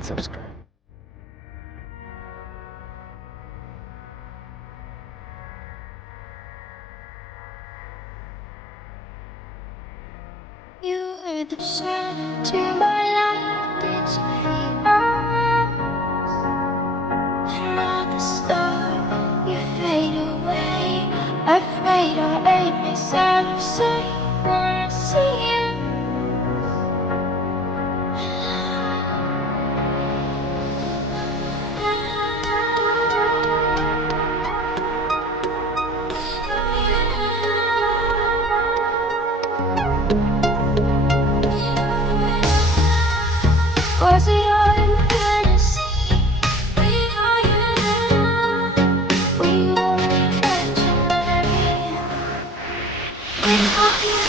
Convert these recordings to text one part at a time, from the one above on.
and subscribe. You are the sun to my light, it's yours. And all the stars, you fade away. Afraid our aim is out of sight. Wanna see you. Was it all in fantasy? We are you. We were imaginary. We are you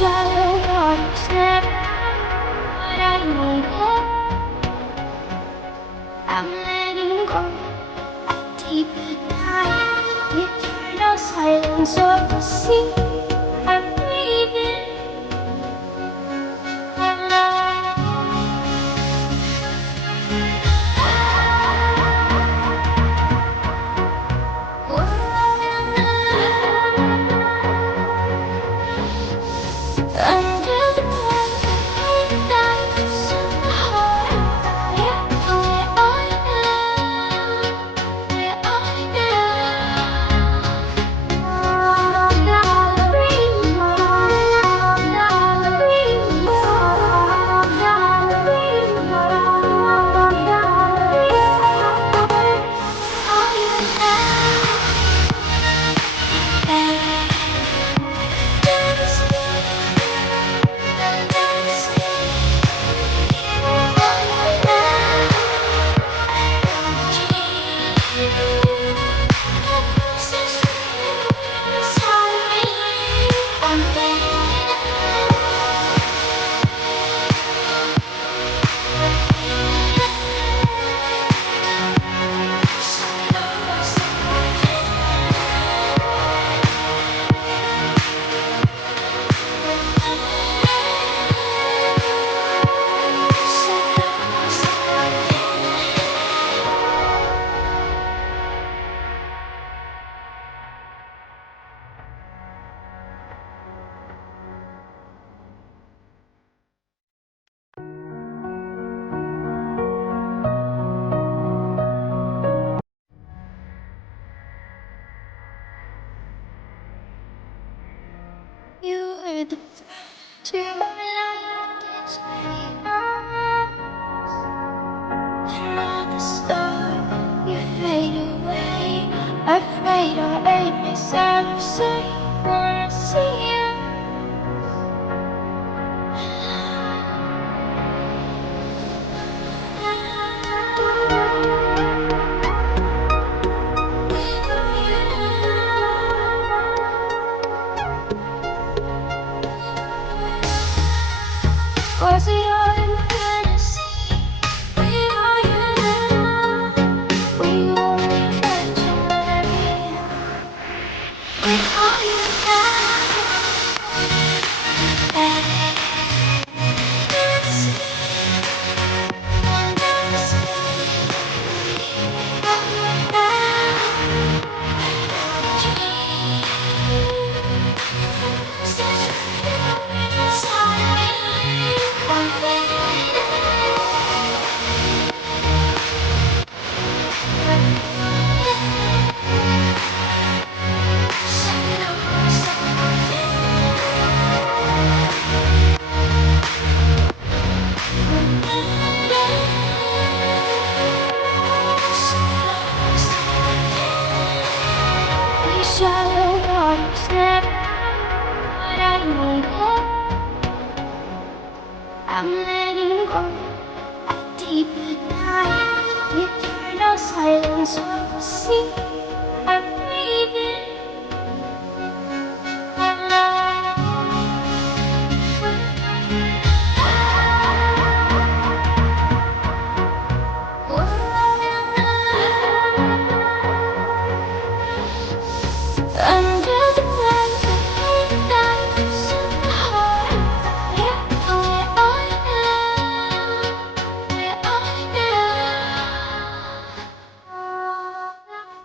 shallow waters never what I needed. I'm letting go a deeper dive, eternal silence of the sea. I'm breathing. Under the moonlight, dives in the heart. Yeah, where I am, where you are the to my light, it's yours. And all the stars, you fade away. Afraid our aim is out of sight. Wanna see you. Was it all in fantasy? We are you. We were imaginary. We are you now. I'm letting go. A deeper dive, eternal silence of the sea.